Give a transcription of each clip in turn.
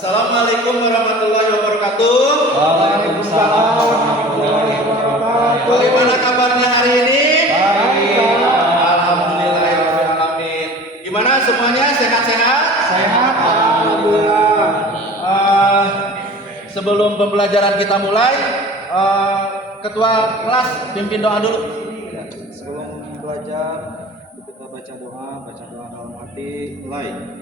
Assalamualaikum warahmatullahi wabarakatuh. Waalaikumsalam warahmatullahi wabarakatuh. Bagaimana kabarnya hari ini? Baik. Alhamdulillahirrahmanirrahim. Gimana semuanya, sehat-sehat? Sehat, alhamdulillah. Sebelum pembelajaran kita mulai, Ketua kelas pimpin doa dulu. Sebelum belajar, kita baca doa dalam hati, mulai.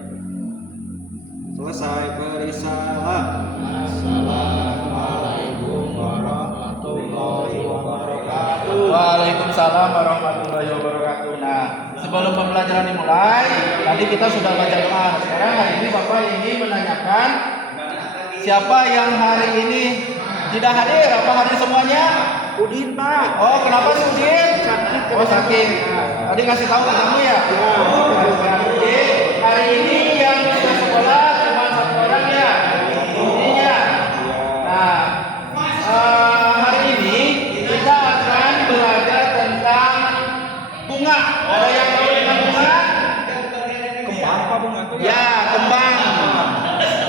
Selesai beri salam. Assalamualaikum warahmatullahi wabarakatuh. Waalaikumsalam warahmatullahi wabarakatuh. Nah, sebelum pembelajaran dimulai, tadi kita sudah baca doa. Sekarang hari ini Bapak ingin menanyakan siapa yang hari ini tidak hadir? Apa hadir semuanya? Udin, Pak. Oh, kenapa sih Udin? Oh, sakit. Tadi ngasih tahu ke kamu ya? Udin, hari ini yang sudah sekolah cuma satu orang ya? Udinnya. Nah, hari ini kita akan belajar tentang bunga. Ada yang tahu tentang bunga? Kembang apa bunga itu? Ya, kembang.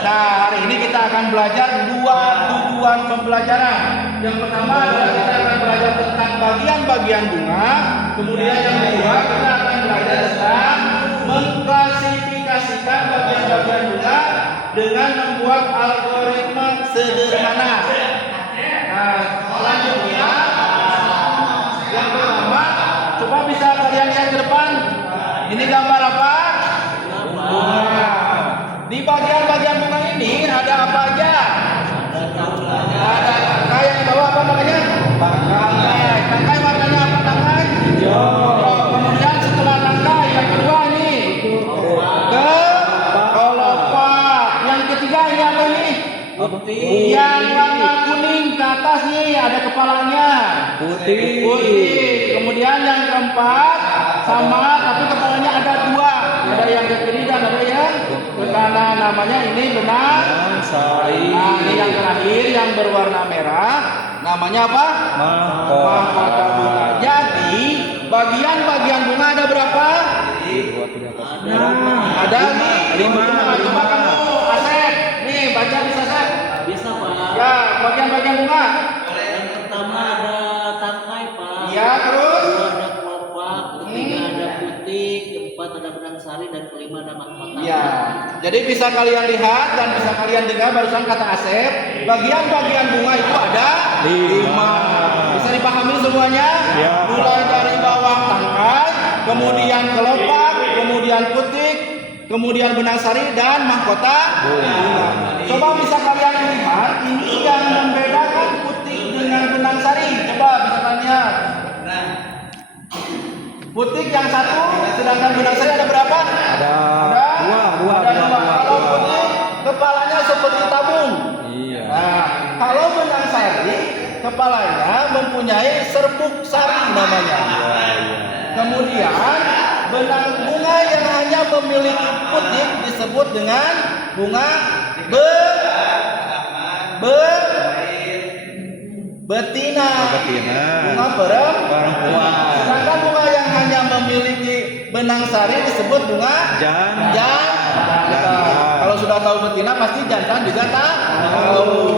Nah, hari ini kita akan belajar dua tujuan pembelajaran. Yang pertama adalah kita akan belajar tentang bagian-bagian bunga. Kemudian yang kedua kita akan belajar tentang mengklasifikasikan bagian-bagian bunga dengan membuat algoritma sederhana. Nah, selanjutnya yang pertama, coba bisa kalian lihat ke depan. Ini gambar apa? Bunga. Di bagian-bagian bunga ini ada apa aja? Ada tangkai, yang tahu apa namanya? Tangkai. Tangkai warnanya apa tangkai? Hijau. Kemudian setelah tangkai yang kedua ini kelopak. Yang ketiga ini apa ini? Putih. Yang warna kuning ke atas nih ada kepalanya. Putih. Putih. Kemudian yang keempat sama tapi kepalanya ada dua. Ada yang ke kiri dan ada yang ke kanan. Namanya ini benang Sari. Nah, ini yang terakhir yang berwarna merah. Namanya apa? Mahkota bunga. Jadi bagian-bagian bunga ada berapa? Ada lima. Coba kamu Asep. Nih baca bisa Asep. Bisa Pak. Ya, bagian-bagian bunga. Yang pertama ada tangkai Pak. Ya, terus? Kedua ada kelopak, ketiga ada putih, keempat ada benang sari, dan kelima ada mahkota. Ya, jadi bisa kalian lihat dan bisa kalian dengar barusan kata Asep, bagian-bagian bunga itu ada 5. Bisa dipahami semuanya? Ya. Mulai dari bawah tangkai, kemudian kelopak, kemudian putih, kemudian benang sari dan mahkota bunga. Coba bisa kalian lihat ini yang membedakan putih dengan benang sari. Coba bisa tanya. Putih yang satu, sedangkan benang sari ada berapa? Ada dua. Kalau putih kepalanya seperti tabung. Iya. Nah, kalau benang sari kepalanya mempunyai serpuk sari namanya. Kemudian benang bunga yang hanya memiliki putih disebut dengan bunga betina. Bunga perempuan. Sedangkan bunga yang hanya memiliki benang sari disebut bunga jantan. Kalau sudah tahu betina pasti jantan juga tahu.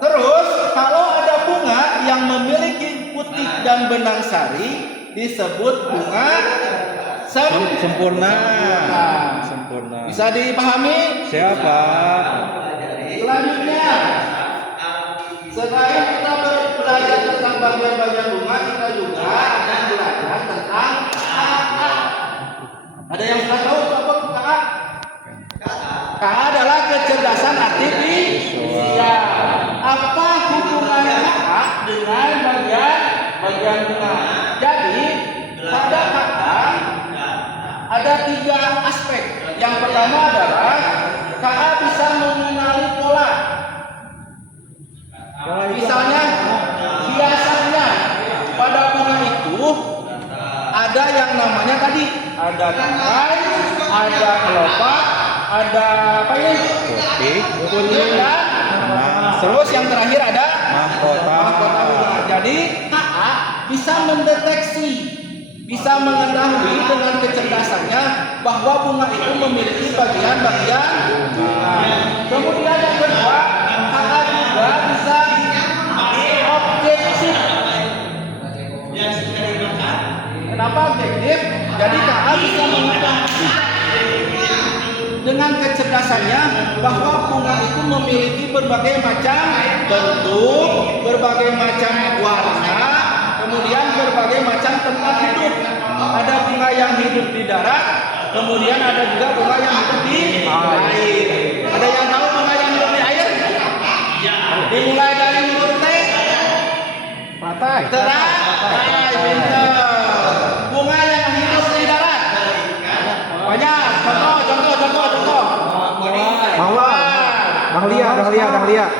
Terus kalau ada bunga yang memiliki putih dan benang sari disebut bunga Sempurna. Bisa dipahami? Siapa? Selanjutnya, selain kita belajar tentang bagian-bagian bunga, kita juga akan belajar tentang KA. Ada yang sudah tahu apa KA? KA adalah kecerdasan artifisial. Apa hubungan KA dengan bagian bunga? Jadi pada KA ada 3 aspek. Yang pertama adalah KA bisa mengenali pola. Misalnya biasanya pada bunga itu ada yang namanya tadi ada tangkai, ada kelopak, ada apa ini? Putih dan terus yang terakhir ada mahkota bunga. Jadi KA bisa mendeteksi, bisa mengetahui dengan kecerdasannya bahwa bunga itu memiliki bagian-bagian bunga. penjelasannya bahwa bunga itu memiliki berbagai macam bentuk, berbagai macam warna, kemudian berbagai macam tempat hidup. Ada bunga yang hidup di darat, kemudian ada juga bunga yang hidup di air. Ada yang tahu bunga yang hidup di air? Dimulai dari huruf T. Teratai. Teratai, pintar. Bunga yang hidup di darat. Banyak. Contoh. Mawar. Dahlia.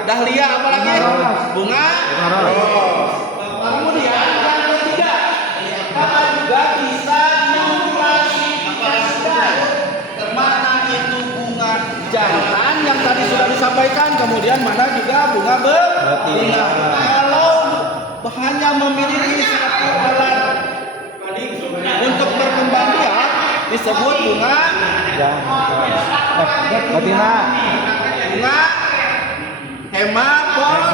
Dahlia apa lagi? Bunga. Ros. Kemudian yang ketiga, kita juga bisa mengklasifikasikan mana itu bunga jantan yang tadi sudah disampaikan, kemudian mana juga bunga betina. Kalau hanya memiliki satu alat untuk berkembang biak disebut bunga Betina. bunga hemafrodit.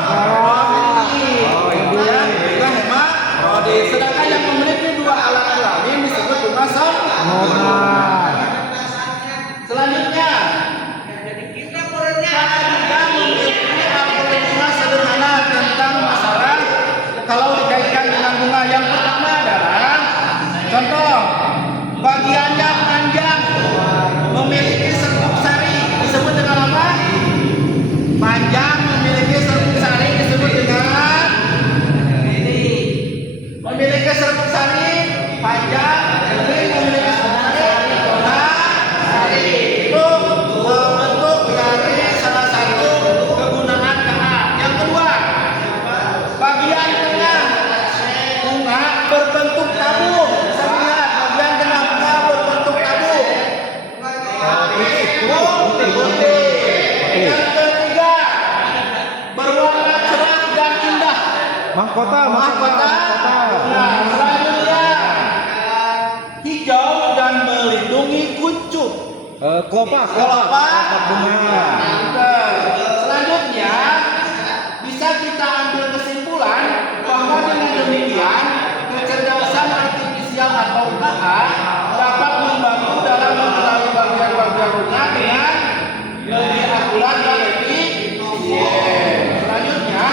Bunga hemafrodit. Sedangkan yang memiliki dua alat kelamin disebut bunga sempurna. Selanjutnya, kita juga memiliki algoritma sederhana tentang masalah kalau dikaitkan dengan bunga. Yang pertama adalah contoh, bagiannya panjang, memiliki serpuk sari, disebut dengan apa? Panjang, memiliki serpuk sari, disebut dengan memiliki serpuk sari, panjang, memiliki serpuk sari, sari. Itu bentuk dari salah satu kegunaan KA. Yang kedua, bagian tengah bunga berbentuk tabung. Bisa lihat bagian tengah bunga berbentuk tabung. Putih. Yang ketiga, berwarna cerah dan indah. Mahkota. Nah, selanjutnya, hijau dan melindungi kuncup. Kelopak bunga. Selanjutnya, bisa kita ambil kesimpulan bahwa dengan demikian kecerdasan artifisial atau KA dapat membantu dalam mengetahui bagian-bagian bunga dengan lebih akurat dan lebih selanjutnya,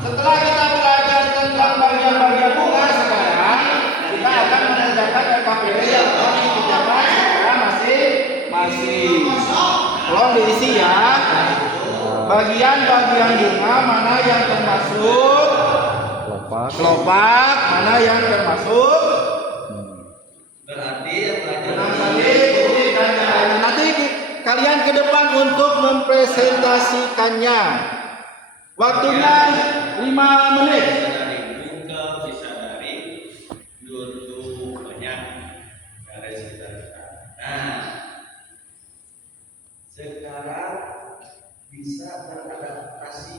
setelah kita belajar tentang bagian-bagian bunga, sekarang kita akan mengerjakan LKPD yang telah dikerjakan secara masing-masing. Tolong diisi ya. Bagian-bagian bunga mana yang termasuk kelopak, mana yang termasuk nanti kalian ke depan untuk mempresentasikannya. Waktunya 5 menit. Sekarang bisa beradaptasi.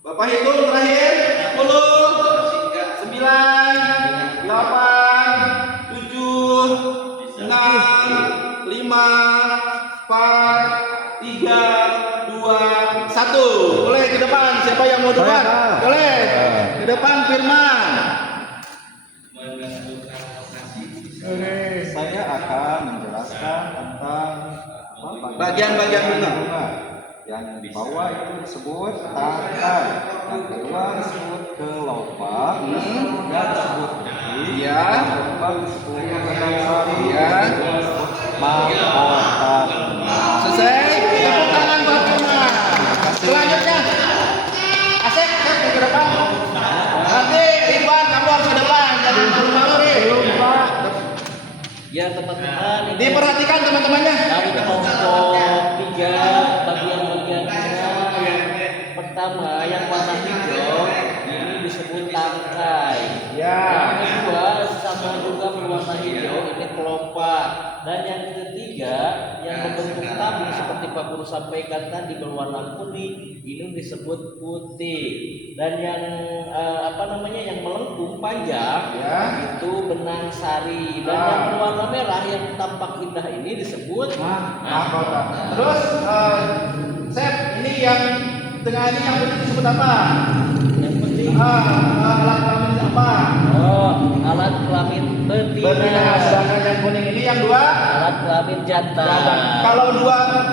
Bapak hitung terakhir 10, 9, 8, 7, 6, 5, 4, 3, 2, 1. Boleh ke depan. Siapa yang mau depan? Boleh. Ke depan Firman. Saya akan menjelaskan tentang Bagian-bagian bunga. Yang di bawah itu disebut tangkai, yang kedua disebut kelopak, yang disebut putih, Ya. kelopak disebut sari, Ya. mahkota. Selesai. Tepuk tangan buat Firman. Selanjutnya, Asep ke depan. Nanti Ridwan kamu harus ke depan. Jangan malu-malu nih. Ya teman-teman, ini Diperhatikan teman-temannya. dari kelompok 3 bagian-bagian bunga yang pertama yang warna hijau ini disebut tangkai. Ya. Yang kedua sama juga berwarna hijau ini kelopak. Dan yang ketiga yang berbentuk tabung seperti Pak Guru sampaikan tadi berwarna kuning ini disebut putih. Dan yang yang melengkung panjang Ya. itu benang sari. Dan yang berwarna merah yang tampak indah ini disebut Mahkota. Terus Sep, ini yang tengah ini yang penting disebut apa? yang penting Alat kelamin apa? Oh, alat kelamin Betina. betina. Sedangkan yang kuning ini yang dua. Alat kelamin jantan.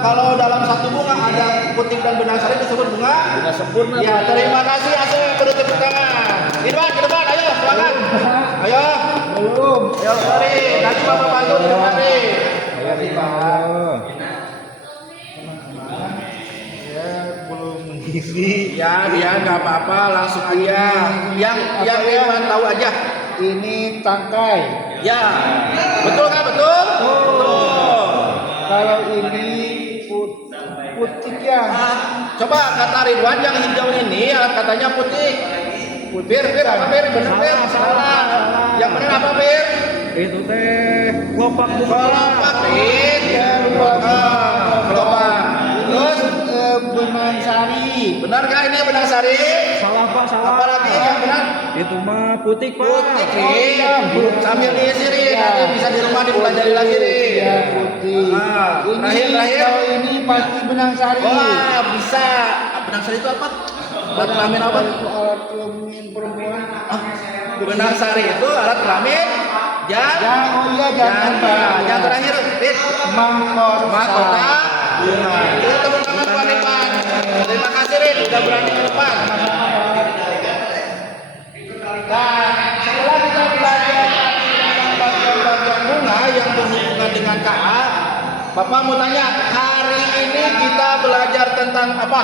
Kalau dalam satu bunga ada puting dan benang sari disebut bunga. Bunga sempurna. Ya, Pak. terima kasih Asep, beri tepuk tangan. Ke depan, ayo, silakan. Ayo. Belum. Ayo, mari. Nanti Bapak bantu di depan nih. Ayo Pak. Ya belum mengisi. Ya, dia nggak apa-apa, langsung aja. Yang Irwan tahu aja. Ini tangkai. Ya, betul kan? Betul. Kalau ini putih ya. Coba kata Ridwan yang hijau ini katanya putih. Bir apa Bir? Bener Bir? Salah. Yang benar apa Bir? Itu teh kelopak Kelopak Bir. Kelopak. Terus benang sari. benar kah ini benang sari? Salah Pak, Apa lagi yang benar? Itu mah putih Pak. Putih Rin. Sambil diisi Rin, nanti bisa di rumah dipelajari lagi Rin. Ya putih. Terakhir. Kalau ini pasti benang sari. Wah, bisa. Benang sari itu apa? Alat kelamin apa? Alat kelamin perempuan. Benang sari itu alat kelamin Jangan. Yang terakhir, Rin. Mahkota. Kita tepuk tangan buat Ridwan. Terima kasih Rin, udah berani ke depan. Nah, setelah kita belajar bagian-bagian bunga yang berhubungan dengan KA, Bapak mau tanya, hari ini kita belajar tentang apa?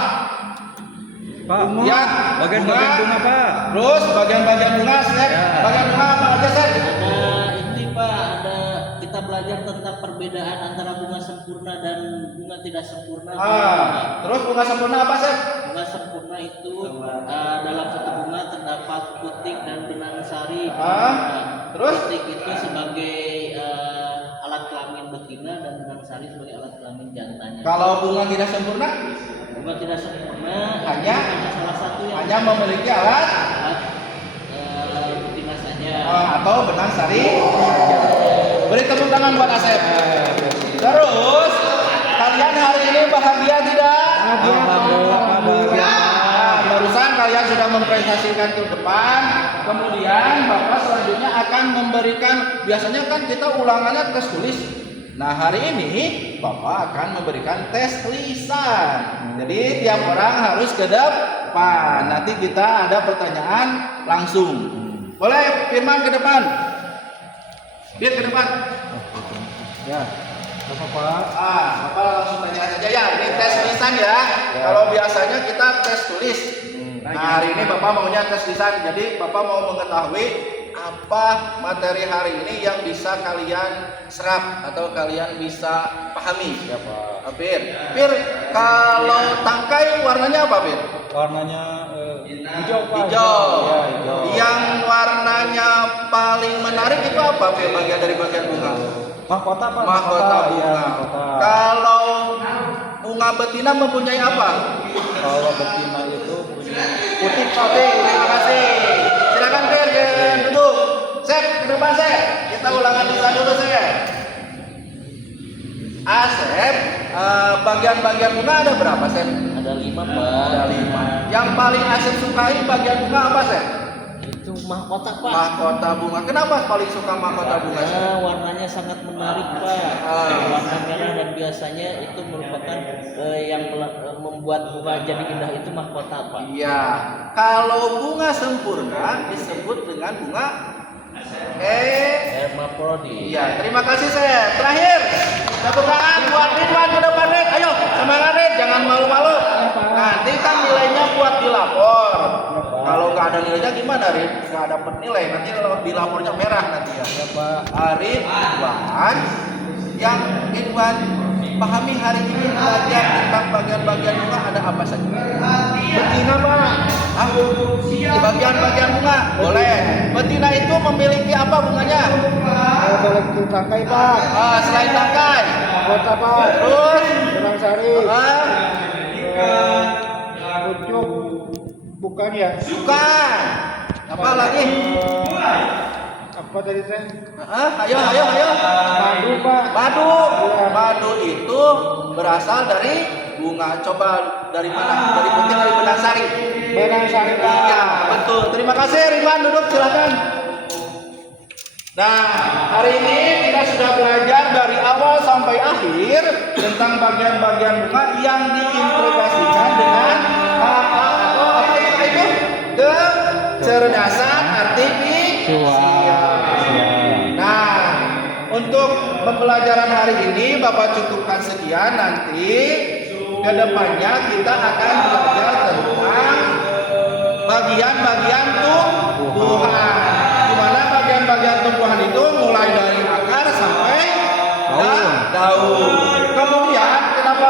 Pak, Ya, bagian-bagian bunga Pak. Terus bagian-bagian bunga, Seth. Bagian bunga apa aja, Seth? Ada ini Pak, ada kita belajar tentang perbedaan antara bunga sempurna dan bunga tidak sempurna. Terus bunga sempurna apa, Seth? Bunga sempurna itu dalam satu bunga terdapat putik dan benang sari. Terus? Putik itu sebagai alat kelamin betina dan benang sari sebagai alat kelamin jantannya. Kalau bunga tidak sempurna, Bunga tidak sempurna Hanya? itu salah satu yang hanya memiliki alat betina saja. atau benang sari. Beri tepuk tangan buat Asep. Terus, kalian hari ini bahagia tidak? Barusan kalian sudah mempresentasikan ke depan. Kemudian Bapak selanjutnya akan memberikan, biasanya kan kita ulangannya tes tulis. Nah hari ini Bapak akan memberikan tes lisan. Jadi tiap orang harus ke depan. Nanti kita ada pertanyaan langsung. Boleh Firman ke depan. Biar ke depan. Ya. Bapak. Bapak langsung tanya saja ya. Ini tes lisan ya. Kalau biasanya kita tes tulis. Nah hari ini Bapak maunya tes lisan. Jadi Bapak mau mengetahui apa materi hari ini yang bisa kalian serap atau kalian bisa pahami. Ya Pak. Pir, kalau tangkai warnanya apa Pir? Warnanya hijau Pak. Hijau. Ya, hijau. Yang warnanya paling menarik itu apa Pir? Bagian dari bagian bunga. Mahkota Pak. Mahkota bunga. Ya, mahkota. Kalau bunga betina mempunyai apa? Kalau betina itu punya Putih. Terima kasih. Silakan Pir, duduk. Sep, ke depan Sep. Kita ulangan lisan dulu Sep. Asep, bagian-bagian bunga ada berapa Sep? Ada 5 Pak. Ada 5. Yang paling Asep sukai bagian bunga apa Sep? Itu mahkota Pak. Mahkota bunga. Kenapa paling suka mahkota bunga Sep? Warnanya sangat menarik Pak. Warna merah dan biasanya itu merupakan yang membuat bunga jadi indah itu mahkota Pak. Iya. Kalau bunga sempurna disebut dengan bunga Hermaprodit. Iya, terima kasih saya. Terakhir, tepuk tangan buat Ridwan ke depan Rid. Ayo, semangat Rid, jangan malu-malu. Nanti kan nilainya buat dilapor. Kalau nggak ada nilainya gimana Rid? Nggak dapat nilai, nanti kalau dilapornya merah nanti ya. Ridwan, yang Ridwan pahami hari ini belajar tentang bagian-bagian bunga ada apa saja? Betina Pak. Di bagian-bagian bunga boleh. Betina itu memiliki apa bunganya? Kalau tangkai Pak. Selain tangkai. Mahkota Pak. Terus Benang sari. Pucuk. Bukan ya? bukan. Apa lagi? Apa tadi teh? Ayo. Madu Pak. Madu. Madu itu berasal dari bunga. Coba dari mana? Dari puting dari benang sari. benang syariah. Iya, betul. Terima kasih Ridwan, duduk silakan. Nah, hari ini kita sudah belajar dari awal sampai akhir tentang bagian-bagian bunga yang diintegrasikan dengan atau apa itu? Kecerdasan artifisial. Nah, untuk pembelajaran hari ini Bapak cukupkan sekian. Nanti kedepannya kita akan belajar tentang bagian-bagian tumbuhan. Di mana bagian-bagian tumbuhan itu mulai dari akar sampai daun. Kemudian kenapa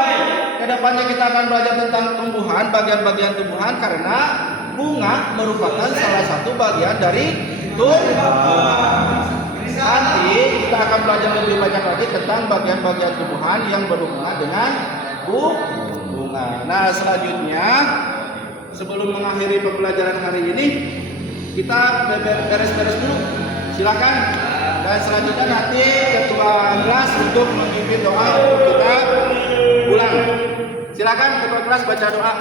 kedepannya kita akan belajar tentang tumbuhan, bagian-bagian tumbuhan, karena bunga merupakan salah satu bagian dari tumbuhan. Nanti kita akan belajar lebih banyak lagi tentang bagian-bagian tumbuhan yang berhubungan dengan bunga. Nah, selanjutnya sebelum mengakhiri pembelajaran hari ini kita beres-beres dulu. Silakan. Dan selanjutnya nanti ketua kelas untuk memimpin doa untuk kita pulang. Silakan ketua kelas baca doa.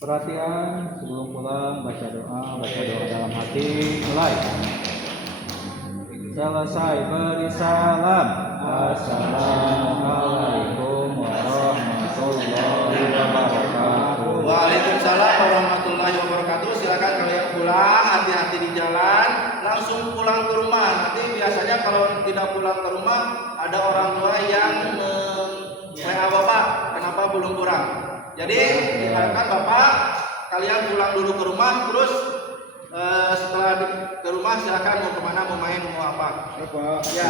Perhatian, sebelum pulang baca doa dalam hati. Mulai. Selesai beri salam. Assalamualaikum warahmatullahi wabarakatuh. Waalaikumsalam warahmatullahi wabarakatuh. Silakan kalian pulang, hati-hati di jalan, langsung pulang ke rumah. Nanti biasanya kalau tidak pulang ke rumah ada orang tua yang WA Bapak, kenapa belum pulang. Jadi diharapkan Bapak kalian pulang dulu ke rumah, terus setelah ke rumah silakan mau kemana, mau main, mau apa. Bapak. Ya.